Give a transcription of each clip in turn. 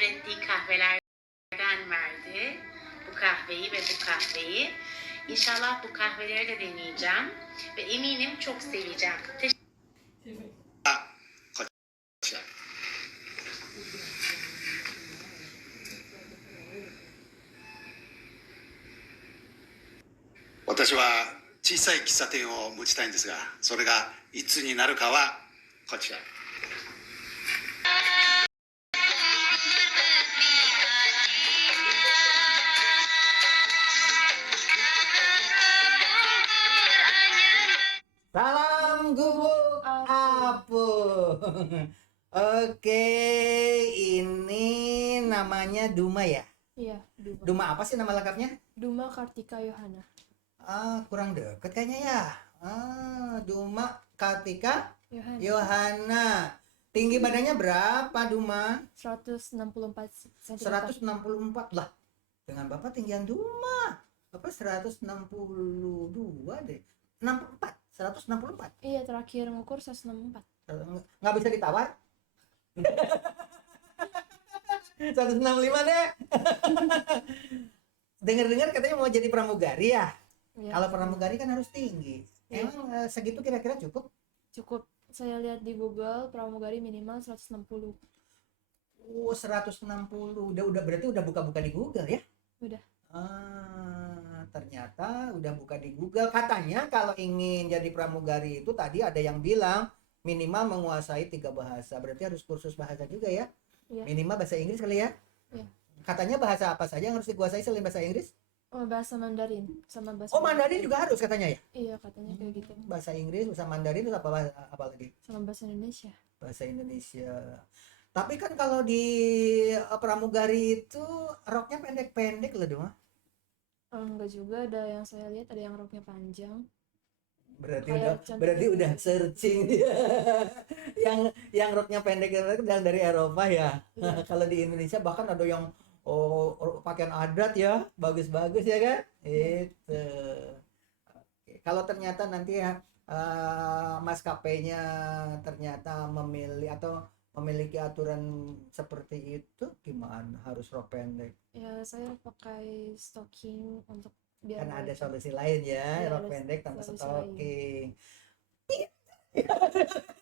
ürettiği kahvelerden verdi. Bu kahveyi ve bu kahveyi. İnşallah bu kahveleri de deneyeceğim. Ve eminim çok seveceğim. こちら。私は小さい喫茶店を持ちたいんですが、それがいつになるかはこちら。Salam gubuk apung. Oke, ini namanya Duma ya? Iya, Duma. Duma apa sih nama lengkapnya? Duma Kartika Yohana. Kurang deket kayaknya ya. Duma Kartika Yohana. Yohana. Tinggi badannya berapa Duma? 164 cm. 164 lah. Dengan Bapak tinggian Duma. Bapak 162 deh. 64, 164. Iya, terakhir ngukur 164. Nggak bisa ditawar? 165 deh. Dengar-dengar katanya mau jadi pramugari ya? Iya. Kalau pramugari kan harus tinggi. Iya. Emang segitu kira-kira cukup? Cukup. Saya lihat di Google pramugari minimal 160. 160. Udah berarti udah buka-buka di Google ya? Udah. Ternyata udah buka di Google. Katanya kalau ingin jadi pramugari itu tadi ada yang bilang minimal menguasai 3 bahasa. Berarti harus kursus bahasa juga ya? Iya. Minimal bahasa Inggris kali ya? Iya. Katanya bahasa apa saja yang harus dikuasai selain bahasa Inggris? Oh, bahasa Mandarin sama bahasa Mandarin juga harus katanya ya? Iya, katanya kayak gitu. Bahasa Inggris, bahasa Mandarin, terus apa lagi? Sama bahasa Indonesia. Bahasa Indonesia. Tapi kan kalau di pramugari itu roknya pendek-pendek loh dong. Enggak juga, ada yang saya lihat ada yang roknya panjang. Berarti udah searching ya. yang roknya pendek yang dari Eropa ya. Iya. Kalau di Indonesia bahkan ada yang pakaian adat ya, bagus-bagus ya kan? Itu. Oke. Kalau ternyata nanti ya maskapainya ternyata memiliki aturan seperti itu, gimana harus rok pendek? Ya, saya pakai stocking untuk biar Kan ada solusi lain ya, Iya, rok ada pendek tanpa solusi stocking.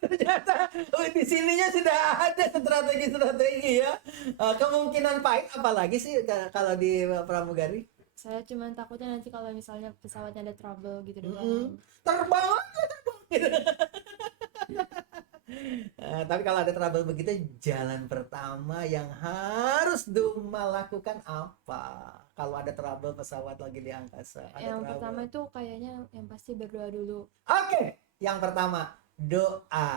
Ternyata di sininya sudah ada strategi ya. Kemungkinan pahit apalagi sih kalau di pramugari? Saya cuma takutnya nanti kalau misalnya pesawatnya ada trouble gitu doang. Terbang aja. Tapi kalau ada trouble begitu, jalan pertama yang harus Duma lakukan apa? Kalau ada trouble pesawat lagi di angkasa. Yang pertama itu kayaknya yang pasti berdoa dulu. Oke, yang pertama doa,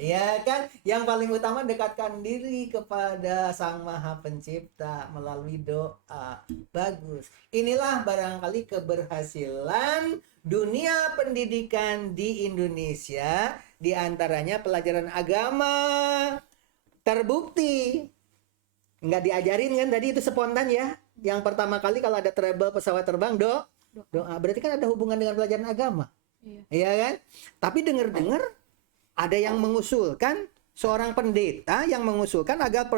ya kan? Yang paling utama dekatkan diri kepada Sang Maha Pencipta melalui doa. Bagus. Inilah barangkali keberhasilan dunia pendidikan di Indonesia, di antaranya pelajaran agama. Terbukti nggak diajarin kan tadi, itu spontan ya. Yang pertama kali kalau ada trouble pesawat terbang doa. Berarti kan ada hubungan dengan pelajaran agama. Iya kan? Tapi dengar-dengar ada yang mengusulkan, seorang pendeta yang mengusulkan agar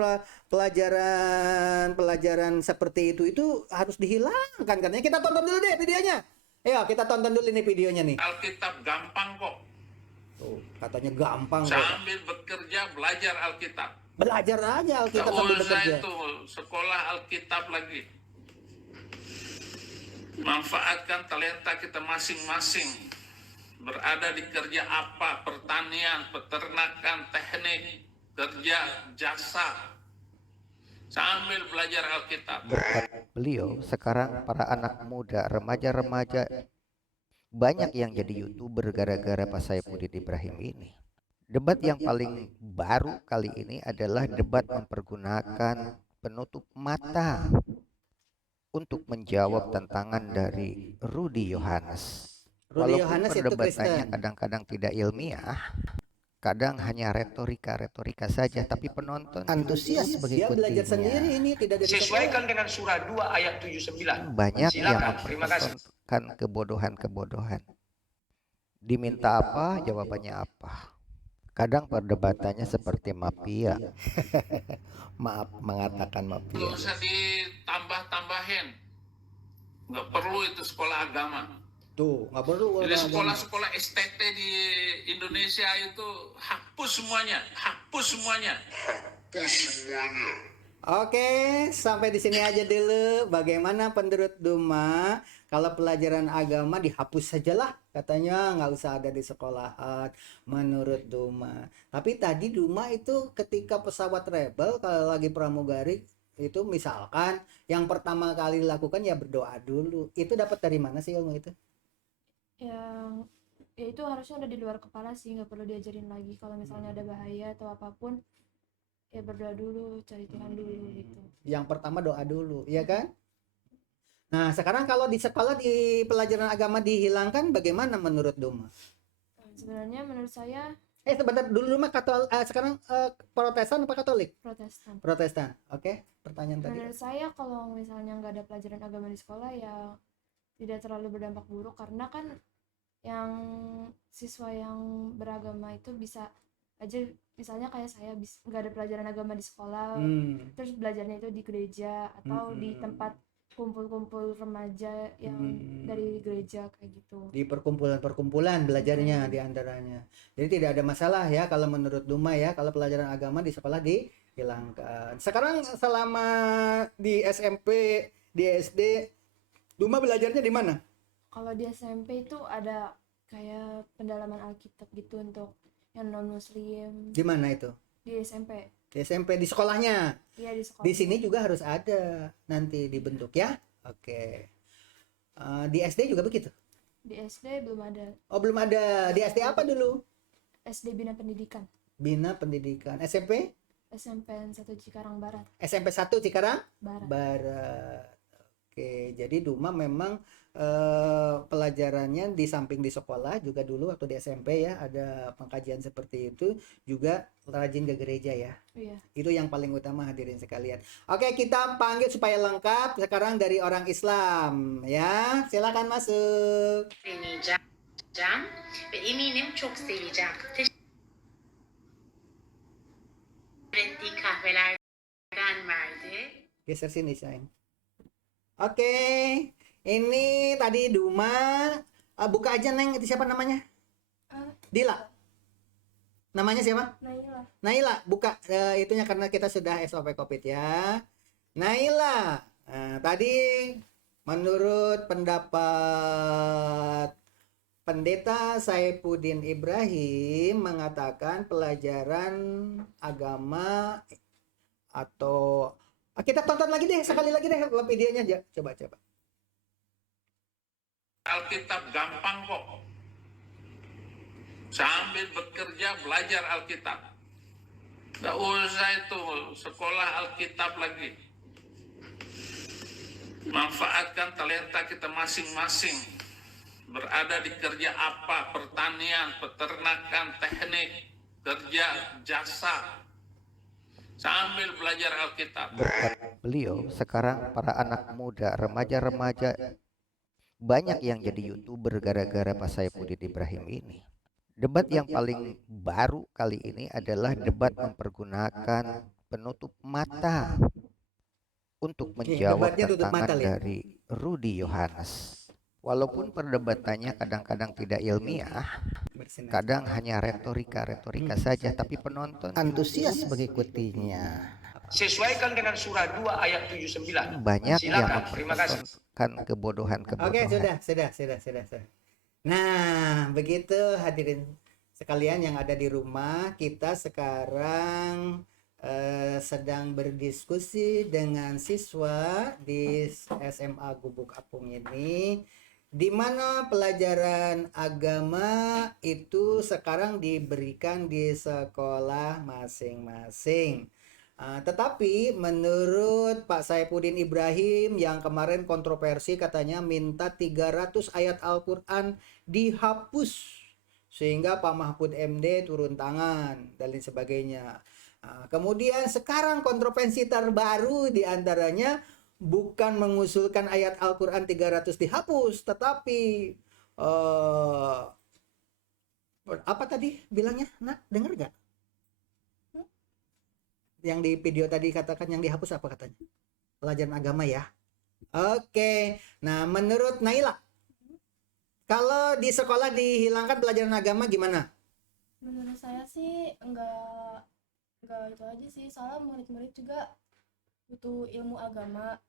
pelajaran seperti itu harus dihilangkan. Katanya kita tonton dulu deh videonya. Ayo kita tonton dulu ini videonya nih. Alkitab gampang kok. Tuh, katanya gampang kok. Sambil bekerja belajar Alkitab. Belajar aja Alkitab Gak sambil usah bekerja. itu sekolah Alkitab lagi. Manfaatkan talenta kita masing-masing. Berada di kerja apa, pertanian, peternakan, teknik, kerja, jasa. Sambil belajar Alkitab. Berkat beliau, sekarang para anak muda, remaja-remaja banyak yang jadi YouTuber gara-gara Pak Saifuddin Ibrahim ini. Debat yang paling baru kali ini adalah debat mempergunakan penutup mata untuk menjawab tantangan dari Rudy Yohanes. Rudy Walaupun Yohanes itu perdebatannya Kristen. kadang-kadang tidak ilmiah, kadang hanya retorika saja, tapi penonton Antusias, dia belajar sendiri ini, tidak dari Sesuaikan dengan surah 2 ayat 79. banyak yang Silakan, terima kasih. mempertontonkan kebodohan. Diminta apa, jawabannya apa. Kadang perdebatannya seperti mafia. Maaf mengatakan Nggak mafia. usah ditambah-tambahin. Nggak perlu itu sekolah agama. Tuh, nggak perlu Jadi agama. sekolah-sekolah STT di Indonesia itu hapus semuanya, hapus semuanya. Oke, sampai di sini aja dulu. Bagaimana menurut Duma kalau pelajaran agama dihapus sajalah? Katanya nggak usah ada di sekolahan menurut Duma. Tapi tadi Duma itu ketika pesawat Rebel kalau lagi pramugari itu misalkan yang pertama kali dilakukan ya berdoa dulu. Itu dapat dari mana sih ilmu itu? Yang ya itu harusnya udah di luar kepala sih, nggak perlu diajarin lagi. Kalau misalnya ada bahaya atau apapun, ya berdoa dulu, cari Tuhan dulu gitu. Yang pertama doa dulu, ya kan? Nah, sekarang kalau di sekolah di pelajaran agama dihilangkan bagaimana menurut Duma? Sebenarnya menurut saya Sebentar dulu Duma sekarang Protestan apa Katolik? Protestan. Protestan. Oke, pertanyaan tadi. Menurut saya kalau misalnya nggak ada pelajaran agama di sekolah ya tidak terlalu berdampak buruk, karena kan yang siswa yang beragama itu bisa aja, misalnya kayak saya nggak ada pelajaran agama di sekolah, terus belajarnya itu di gereja atau di tempat kumpul-kumpul remaja yang dari gereja kayak gitu. Di perkumpulan-perkumpulan belajarnya di antaranya. Jadi tidak ada masalah ya kalau menurut Duma ya, kalau pelajaran agama di sekolah dihilangkan. Sekarang selama di SMP, di SD, Duma belajarnya di mana? Kalau di SMP itu ada kayak pendalaman Alkitab gitu untuk yang non muslim. Di mana itu? Di SMP. Di SMP di sekolahnya. Iya, di sekolah. Di sini juga harus ada nanti dibentuk ya. Oke. Di SD juga begitu? Di SD belum ada. Oh, belum ada. Di SD apa dulu? SD Bina Pendidikan. Bina Pendidikan. SMP? SMP 1 Cikarang Barat. SMP 1 Cikarang Barat. Barat. Oke, jadi Duma memang pelajarannya di samping di sekolah juga dulu waktu di SMP ya ada pengkajian seperti itu, juga rajin ke gereja ya. Iya. Itu yang paling utama hadirin sekalian. Oke, kita panggil supaya lengkap sekarang dari orang Islam ya. Silakan masuk. deneyeceğim ve eminim çok seveceğim. Ürettiği kahvelerden verdi. Geser sini sayang. Oke, ini tadi Duma. Buka aja Neng, itu siapa namanya? Dila. Namanya siapa? Naila. Naila, buka itunya karena kita sudah SOP COVID ya. Naila, tadi menurut pendapat Pendeta Saifuddin Ibrahim mengatakan pelajaran agama atau kita tonton lagi deh, sekali lagi deh videonya aja. Coba. Alkitab gampang kok. Sambil bekerja belajar Alkitab. Nggak usah itu sekolah Alkitab lagi. Manfaatkan talenta kita masing-masing. Berada di kerja apa, pertanian, peternakan, teknik, kerja, jasa. Sambil belajar Alkitab. Berkat beliau sekarang para anak muda, remaja-remaja banyak yang jadi YouTuber gara-gara Pak Saifuddin Ibrahim ini. Debat yang paling baru kali ini adalah debat mempergunakan penutup mata untuk menjawab debatnya tutup mata, tantangan Lin. dari Rudy Yohanes. Walaupun perdebatannya kadang-kadang tidak ilmiah, kadang hanya retorika saja, tapi penonton antusias mengikutinya. Sesuaikan dengan surah 2 ayat 79. Banyak yang Silakan, terima kasih. mempertontonkan kebodohan. Oke, sudah. Nah, begitu hadirin sekalian yang ada di rumah, kita sekarang sedang berdiskusi dengan siswa di SMA Gubuk Apung ini, di mana pelajaran agama itu sekarang diberikan di sekolah masing-masing. Tetapi menurut Pak Saifuddin Ibrahim yang kemarin kontroversi katanya minta 300 ayat Al-Quran dihapus sehingga Pak Mahfud MD turun tangan dan lain sebagainya. Kemudian sekarang kontroversi terbaru diantaranya bukan mengusulkan ayat Al-Quran 300 dihapus, tetapi Apa tadi bilangnya? Nah, denger gak? Yang di video tadi katakan yang dihapus apa katanya? Pelajaran agama ya. Oke. Nah, menurut Naila, kalau di sekolah dihilangkan pelajaran agama gimana? Menurut saya sih enggak itu aja sih, soalnya murid-murid juga butuh ilmu agama,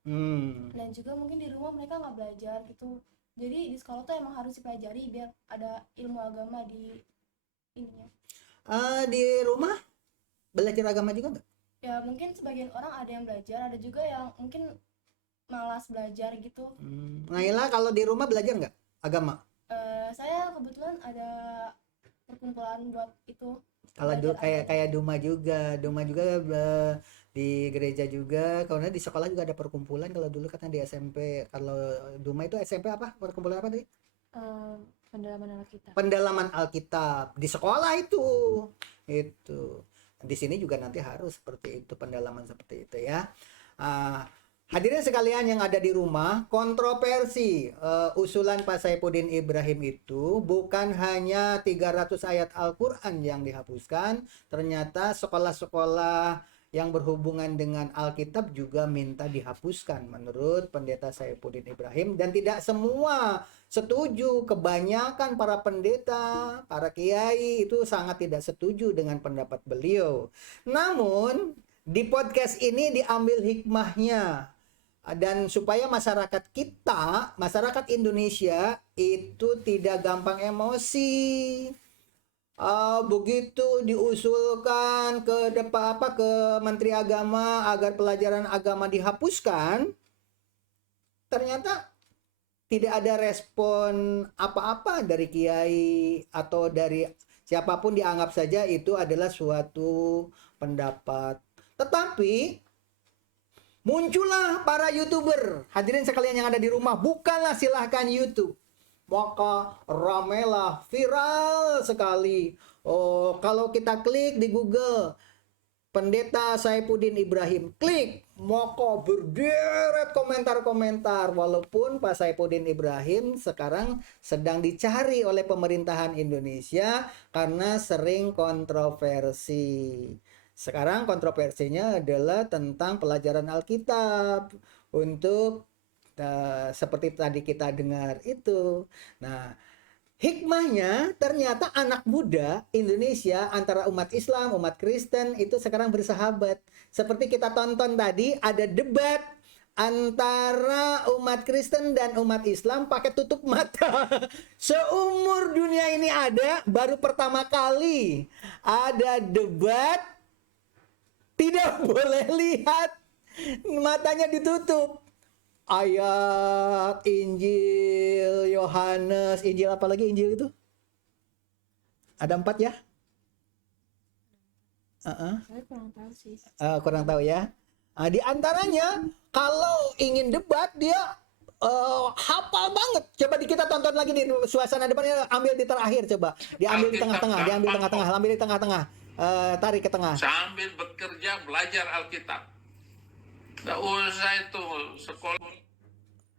dan juga mungkin di rumah mereka nggak belajar gitu. Jadi di sekolah tuh emang harus dipelajari biar ada ilmu agama di ininya. Di rumah belajar agama juga nggak? Ya mungkin sebagian orang ada yang belajar, ada juga yang mungkin malas belajar gitu. Naila kalau di rumah belajar nggak agama? Saya kebetulan ada perkumpulan buat itu. Kalau kayak Duma juga di gereja juga. Karena di sekolah juga ada perkumpulan. Kalau dulu katanya di SMP. Kalau Duma itu SMP apa? Perkumpulan apa tadi? Pendalaman Alkitab. Pendalaman Alkitab di sekolah itu. Di sini juga nanti harus seperti itu, pendalaman seperti itu ya. Hadirin sekalian yang ada di rumah, kontroversi usulan Pak Saifuddin Ibrahim itu bukan hanya 300 ayat Al-Quran yang dihapuskan, ternyata sekolah-sekolah yang berhubungan dengan Alkitab juga minta dihapuskan menurut Pendeta Saifuddin Ibrahim, dan tidak semua setuju. Kebanyakan para pendeta, para kiai itu sangat tidak setuju dengan pendapat beliau. Namun di podcast ini diambil hikmahnya, dan supaya masyarakat kita, masyarakat Indonesia itu tidak gampang emosi. Begitu diusulkan ke Menteri Agama agar pelajaran agama dihapuskan, ternyata tidak ada respon apa-apa dari kiai atau dari siapapun, dianggap saja itu adalah suatu pendapat. Tetapi muncullah para YouTuber. Hadirin sekalian yang ada di rumah, bukanlah silahkan YouTube. Maka ramelah, viral sekali. Kalau kita klik di Google Pendeta Saifuddin Ibrahim, klik, maka berderet komentar-komentar. Walaupun Pak Saifuddin Ibrahim sekarang sedang dicari oleh pemerintahan Indonesia karena sering kontroversi. Sekarang kontroversinya adalah tentang pelajaran Alkitab untuk seperti tadi kita dengar itu. Nah, hikmahnya ternyata anak muda Indonesia antara umat Islam, umat Kristen itu sekarang bersahabat. Seperti kita tonton tadi, ada debat antara umat Kristen dan umat Islam pakai tutup mata. Seumur dunia ini baru pertama kali ada debat tidak boleh lihat, matanya ditutup. Ayat Injil Yohanes, Injil apa lagi Injil itu? Ada 4 ya? Saya kurang tahu sih. Kurang tahu ya. Di antaranya kalau ingin debat dia hafal banget. Coba kita tonton lagi di suasana depannya, ambil di terakhir coba. Diambil di tengah-tengah, ambil di tengah-tengah. Tarik ke tengah. Sambil bekerja belajar Alkitab. Nggak usah itu sekolah.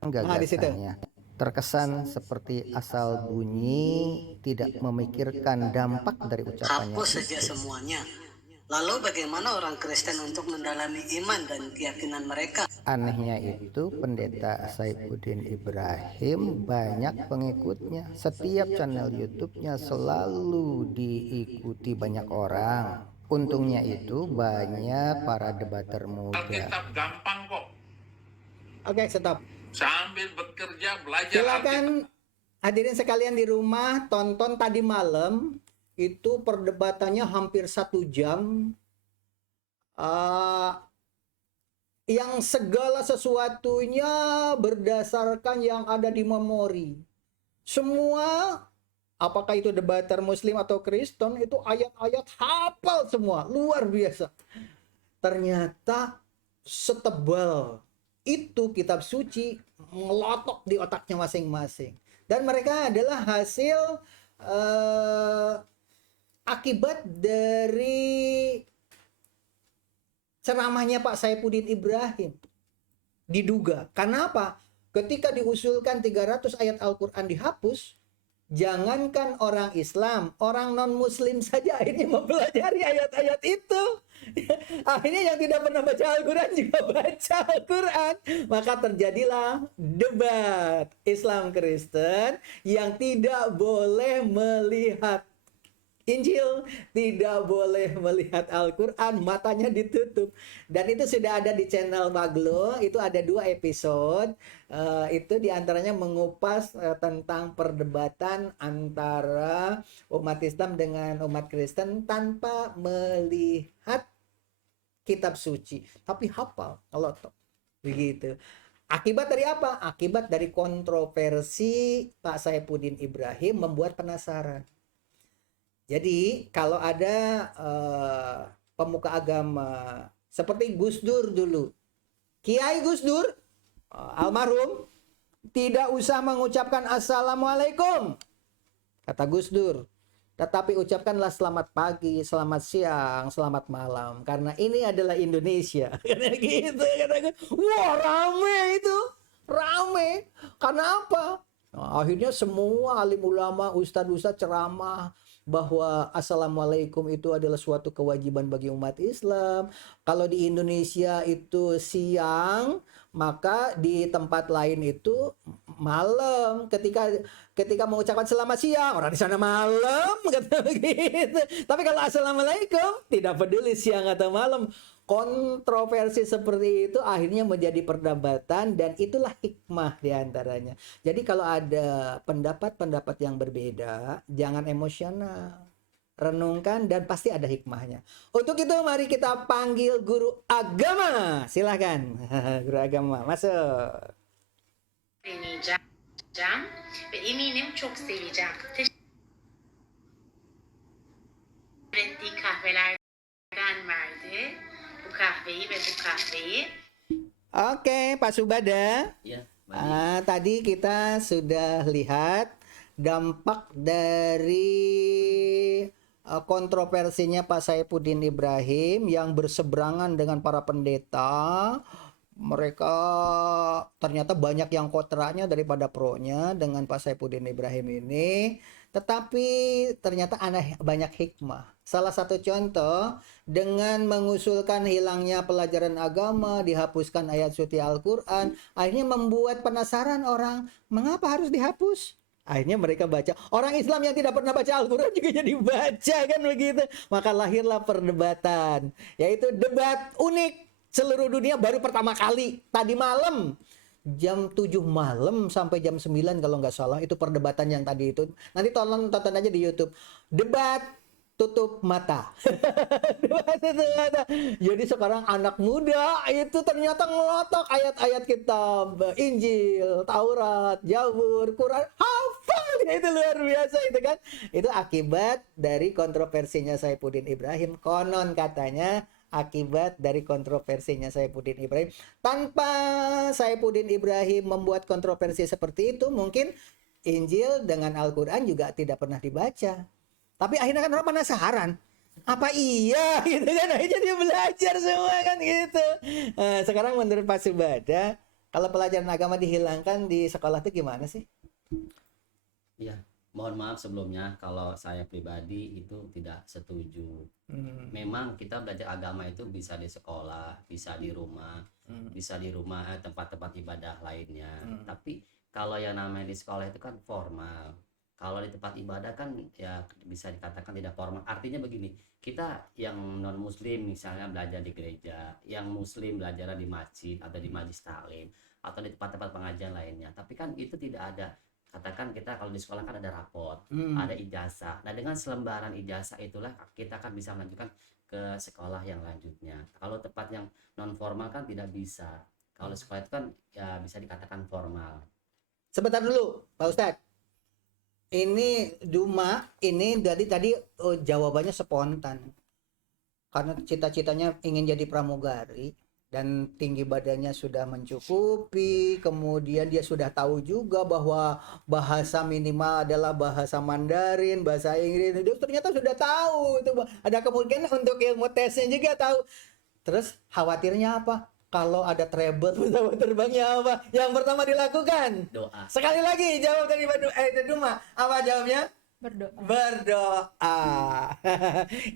Gagasannya terkesan seperti asal bunyi, tidak memikirkan dampak dari ucapannya. Hapus saja semuanya. Lalu bagaimana orang Kristen untuk mendalami iman dan keyakinan mereka? Anehnya itu Pendeta Saifuddin Ibrahim banyak pengikutnya. Setiap channel YouTube-nya selalu diikuti banyak orang. Untungnya itu banyak para debater muda. Alkitab gampang kok. Oke, stop. Sambil bekerja belajar Silakan hadirin sekalian di rumah tonton tadi malam, itu perdebatannya hampir 1 jam. Yang segala sesuatunya berdasarkan yang ada di memori. Semua, apakah itu debater Muslim atau Kristen, itu ayat-ayat hafal semua, luar biasa. Ternyata setebal itu kitab suci melotok di otaknya masing-masing. Dan mereka adalah hasil akibat dari ceramahnya Pak Saifuddin Ibrahim. Diduga. Karena apa? Ketika diusulkan 300 ayat Al-Quran dihapus, Jangankan orang Islam, orang non-Muslim saja akhirnya mempelajari ayat-ayat itu. Akhirnya yang tidak pernah baca Al-Quran juga baca Al-Quran. Maka terjadilah debat Islam Kristen yang tidak boleh melihat Injil, tidak boleh melihat Al-Quran, matanya ditutup. Dan itu sudah ada di channel Maglo, itu ada 2 episode. Itu diantaranya mengupas tentang perdebatan antara umat Islam dengan umat Kristen tanpa melihat kitab suci, tapi hafal ngelotok. Begitu. Akibat dari apa? Akibat dari kontroversi Pak Saifuddin Ibrahim membuat penasaran. Jadi kalau ada pemuka agama seperti Gus Dur dulu, Kiai Gus Dur almarhum tidak usah mengucapkan assalamualaikum, kata Gus Dur, tetapi ucapkanlah selamat pagi, selamat siang, selamat malam, karena ini adalah Indonesia. Karena gitu, kata Gus. Wah, rame itu, rame. Karena apa? Nah, akhirnya semua alim ulama, ustadz-ustadz ceramah bahwa assalamualaikum itu adalah suatu kewajiban bagi umat Islam. Kalau di Indonesia itu siang, maka di tempat lain itu malam. Ketika mengucapkan selamat siang, orang di sana malam, kata begitu. Tapi kalau assalamualaikum, tidak peduli siang atau malam. Kontroversi seperti itu akhirnya menjadi perdebatan, dan itulah hikmah diantaranya. Jadi kalau ada pendapat-pendapat yang berbeda, jangan emosional. Renungkan dan pasti ada hikmahnya. Untuk itu mari kita panggil guru agama. Silakan. Guru agama, masuk. deneyeceğim ve eminim çok seveceğim. Ürettiği kahvelerden verdi bu kahveyi ve bu kahveyi. Oke, Pak Subada. Ya, Tadi kita sudah lihat dampak dari kontroversinya Pak Saifuddin Ibrahim yang berseberangan dengan para pendeta. Mereka ternyata banyak yang kontranya daripada pro-nya dengan Pak Saifuddin Ibrahim ini. Tetapi ternyata banyak hikmah. Salah satu contoh, dengan mengusulkan hilangnya pelajaran agama, dihapuskan ayat suci Al-Quran, akhirnya membuat penasaran orang, mengapa harus dihapus? Akhirnya mereka baca. Orang Islam yang tidak pernah baca Al-Quran juga jadi baca, kan begitu. Maka lahirlah perdebatan, yaitu debat unik. Seluruh dunia baru pertama kali tadi malam jam 7 malam sampai jam 9 kalau nggak salah, itu perdebatan yang tadi itu. Nanti tonton aja di YouTube. Debat tutup mata. Debat tutup mata. Jadi sekarang anak muda itu ternyata ngelotok ayat-ayat kitab Injil, Taurat, Zabur, Quran, hafal. Itu luar biasa itu kan. Itu akibat dari kontroversinya Saifuddin Ibrahim. Konon katanya akibat dari kontroversinya Saifuddin Ibrahim. Tanpa Saifuddin Ibrahim membuat kontroversi seperti itu, mungkin Injil dengan Al-Quran juga tidak pernah dibaca. Tapi akhirnya kan orang penasaran, apa iya gitu kan, akhirnya dia belajar semua kan gitu. Sekarang menurut Pak Subada, kalau pelajaran agama dihilangkan di sekolah itu gimana sih? ya, mohon maaf sebelumnya kalau saya pribadi itu tidak setuju. Memang kita belajar agama itu bisa di sekolah, bisa di rumah, tempat-tempat ibadah lainnya. Tapi kalau yang namanya di sekolah itu kan formal. Kalau di tempat ibadah kan ya bisa dikatakan tidak formal. Artinya begini, kita yang non muslim misalnya belajar di gereja, yang muslim belajar di masjid atau di majelis taklim atau di tempat-tempat pengajian lainnya. Tapi kan itu tidak ada, katakan kita kalau di sekolah kan ada rapot, ada ijazah. Nah dengan selembaran ijazah itulah kita kan bisa melanjutkan ke sekolah yang lanjutnya. Kalau tempat yang non formal kan tidak bisa. Kalau sekolah itu kan ya bisa dikatakan formal. Sebentar dulu, Pak Ustadz. Ini Duma, ini tadi jawabannya spontan. Karena cita-citanya ingin jadi pramugari dan tinggi badannya sudah mencukupi, kemudian dia sudah tahu juga bahwa bahasa minimal adalah bahasa Mandarin, bahasa Inggris. Dia ternyata sudah tahu itu, ada kemungkinan untuk ilmu tesnya juga tahu. Terus khawatirnya apa? kalau ada trouble pesawat terbangnya apa? Yang pertama dilakukan? Doa. Sekali lagi jawab dari Duma. Apa jawabnya? Berdoa. Berdoa.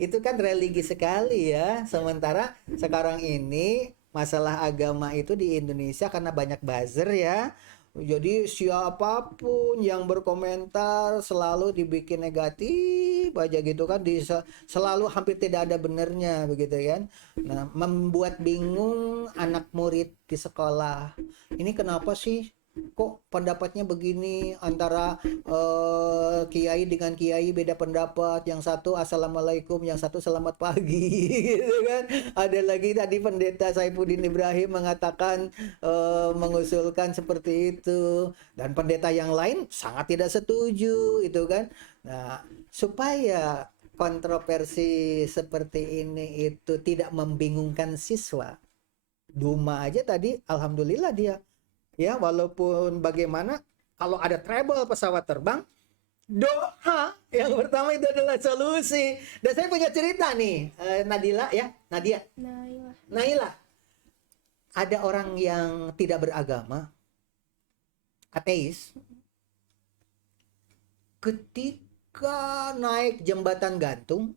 Itu kan religi sekali ya. Sementara sekarang ini masalah agama itu di Indonesia karena banyak buzzer ya. Jadi siapapun yang berkomentar selalu dibikin negatif aja gitu kan, selalu hampir tidak ada benernya begitu kan. Nah, membuat bingung anak murid di sekolah. Ini kenapa sih kok pendapatnya begini, antara kiai dengan kiai beda pendapat, yang satu assalamualaikum, yang satu selamat pagi gitu kan. Ada lagi tadi pendeta Saifuddin Ibrahim mengatakan mengusulkan seperti itu, dan pendeta yang lain sangat tidak setuju itu kan. Nah, supaya kontroversi seperti ini itu tidak membingungkan siswa, Duma aja tadi alhamdulillah dia ya, walaupun bagaimana kalau ada trouble pesawat terbang, doa yang pertama itu adalah solusi. Dan saya punya cerita nih, Nadia. Ada orang yang tidak beragama, ateis, ketika naik jembatan gantung,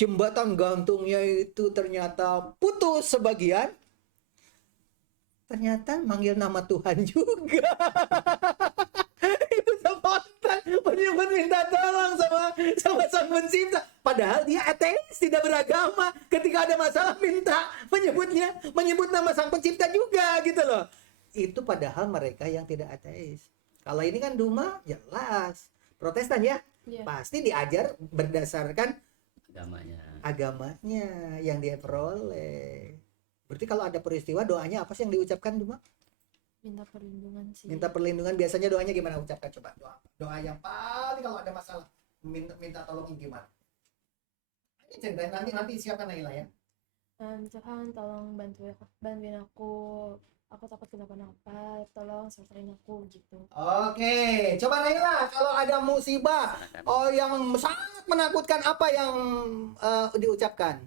jembatan gantungnya itu ternyata putus sebagian. Ternyata manggil nama Tuhan juga. Itu spontan menyebut minta tolong sama Sang Pencipta. Padahal dia ateis, tidak beragama. Ketika ada masalah menyebut nama Sang Pencipta juga gitu loh. Itu padahal mereka yang tidak ateis. Kalau ini kan Duma jelas Protestan ya. Iya. Pasti diajar berdasarkan agamanya yang dia peroleh. Berarti kalau ada peristiwa doanya apa sih yang diucapkan Duma? Minta perlindungan sih. Minta perlindungan. Biasanya doanya gimana ucapkan, coba doa yang paling kalau ada masalah minta tolong gimana? Ini ceritain nanti siapkan Naila ya. Tuhan tolong bantuin aku takut kenapa-napa, tolong sertain aku gitu. Oke, coba Naila, kalau ada musibah yang sangat menakutkan, apa yang diucapkan?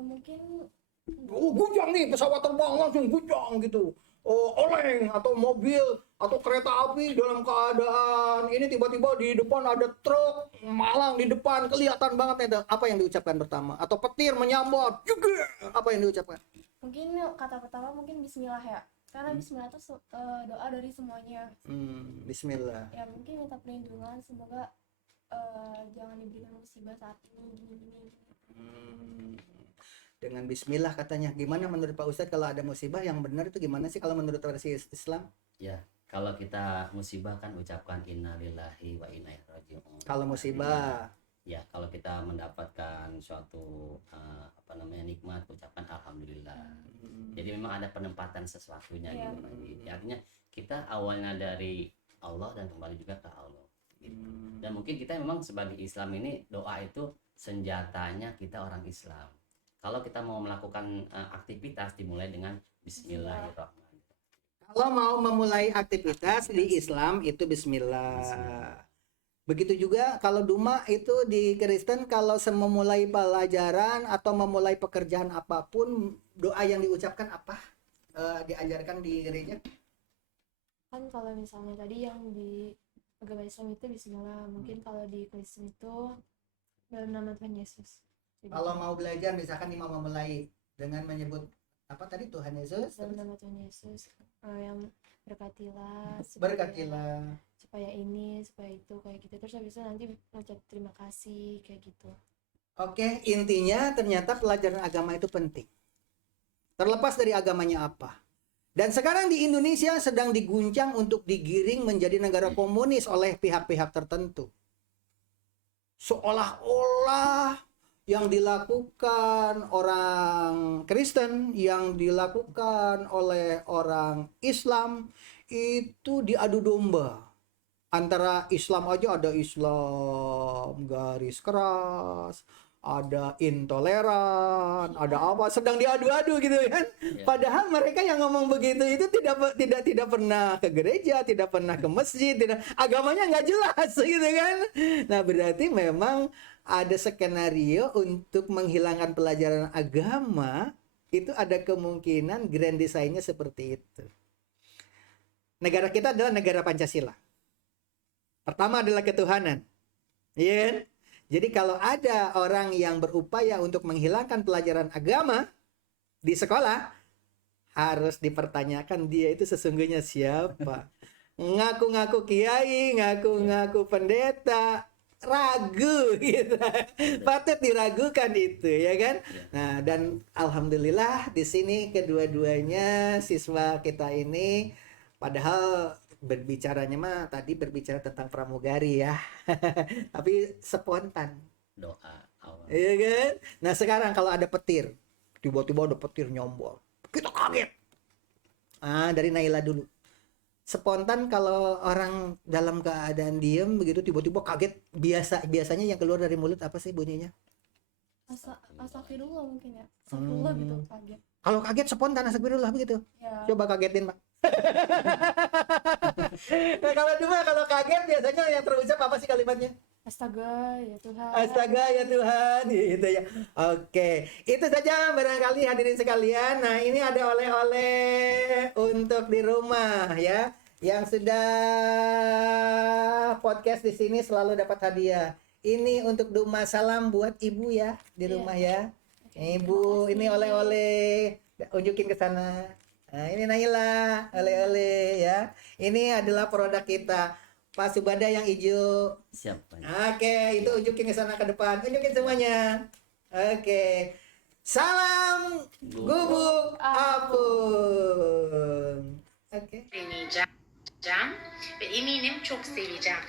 Mungkin Gujang nih, pesawat terbang langsung gujang gitu. Oleng atau mobil atau kereta api dalam keadaan ini tiba-tiba di depan ada truk malang di depan, kelihatan banget nih. Apa yang diucapkan pertama? Atau petir menyambar juga, apa yang diucapkan? mungkin kata pertama mungkin Bismillah ya, karena Bismillah itu doa dari semuanya. Bismillah. Ya mungkin minta perlindungan, semoga jangan diberikan musibah saat ini gini. Dengan Bismillah katanya. Gimana menurut Pak Ustadz kalau ada musibah yang benar itu gimana sih kalau menurut versi Islam? Ya, kalau kita musibah kan ucapkan innalillahi wa inna ilaihi raji'un. Kalau musibah. Ya, kalau kita mendapatkan suatu nikmat, ucapkan alhamdulillah. Jadi memang ada penempatan sesuatunya gitu. Artinya kita awalnya dari Allah dan kembali juga ke Allah. Gitu. Dan mungkin kita memang sebagai Islam ini doa itu senjatanya kita orang Islam. Kalau kita mau melakukan aktivitas dimulai dengan Bismillahirrahmanirrahim. Kalau mau memulai aktivitas di Islam itu Bismillah. Begitu juga kalau Duma itu di Kristen, kalau memulai pelajaran atau memulai pekerjaan apapun, doa yang diucapkan apa? Diajarkan di gereja? Kan kalau misalnya tadi yang di agama Islam itu Bismillah, mungkin kalau di Kristen itu dalam nama Tuhan Yesus. Jadi, kalau mau belajar misalkan imam memulai dengan menyebut apa tadi, Tuhan Yesus, dalam nama Tuhan Yesus yang berkatilah supaya ini, supaya itu, kayak gitu. Terus habis itu nanti mengucap terima kasih kayak gitu. Oke, intinya ternyata pelajaran agama itu penting. Terlepas dari agamanya apa. Dan sekarang di Indonesia sedang diguncang untuk digiring menjadi negara komunis oleh pihak-pihak tertentu. Seolah-olah yang dilakukan orang Kristen, yang dilakukan oleh orang Islam itu diadu domba. Antara Islam aja ada Islam garis keras, ada intoleran, ada apa, sedang diadu-adu gitu kan. Padahal mereka yang ngomong begitu itu tidak pernah ke gereja, tidak pernah ke masjid, agamanya nggak jelas gitu kan. Nah, berarti memang ada skenario untuk menghilangkan pelajaran agama itu ada kemungkinan grand design-nya seperti itu. Negara kita adalah negara Pancasila. Pertama adalah ketuhanan. Iya kan? Jadi kalau ada orang yang berupaya untuk menghilangkan pelajaran agama di sekolah, harus dipertanyakan dia itu sesungguhnya siapa. Ngaku-ngaku kiai, ngaku-ngaku pendeta, ragu gitu. Patut diragukan itu, ya kan? Nah, dan alhamdulillah di sini kedua-duanya siswa kita ini, padahal berbicaranya mah tadi berbicara tentang pramugari ya. Tapi spontan. Doa awal. Iya kan? Nah, sekarang kalau ada petir, tiba-tiba ada petir nyombol. Kita kaget. Dari Naila dulu. Spontan kalau orang dalam keadaan diem begitu tiba-tiba kaget, biasanya yang keluar dari mulut apa sih bunyinya? Astagfirullah mungkin ya. Astagfirullah gitu kaget. Kalau kaget spontan astagfirullah begitu. Ya. Coba kagetin, Pak. Nah, kalau kaget biasanya yang terucap apa sih kalimatnya? Astaga ya Tuhan. Astaga ya Tuhan, gitu ya. Oke, itu saja barangkali hadirin sekalian. Nah, ini ada oleh-oleh untuk di rumah ya. Yang sudah podcast di sini selalu dapat hadiah. Ini untuk Duma, salam buat ibu ya di rumah ya. Ibu, ini oleh-oleh. Unjukin ke sana. Nah, ini Naila, oleh-oleh ya. Ini adalah produk kita. Pak Subada yang hijau. Siapa? Oke, itu unjukin ke sana ke depan. Unjukin semuanya. Oke. Salam gubuk apung. Oke. deneyeceğim ve eminim çok seveceğim.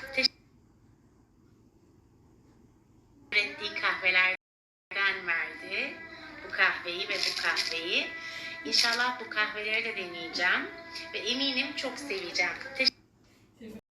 Ürettiği kahvelerden verdi bu kahveyi ve bu kahveyi. İnşallah bu kahveleri de deneyeceğim ve eminim çok seveceğim.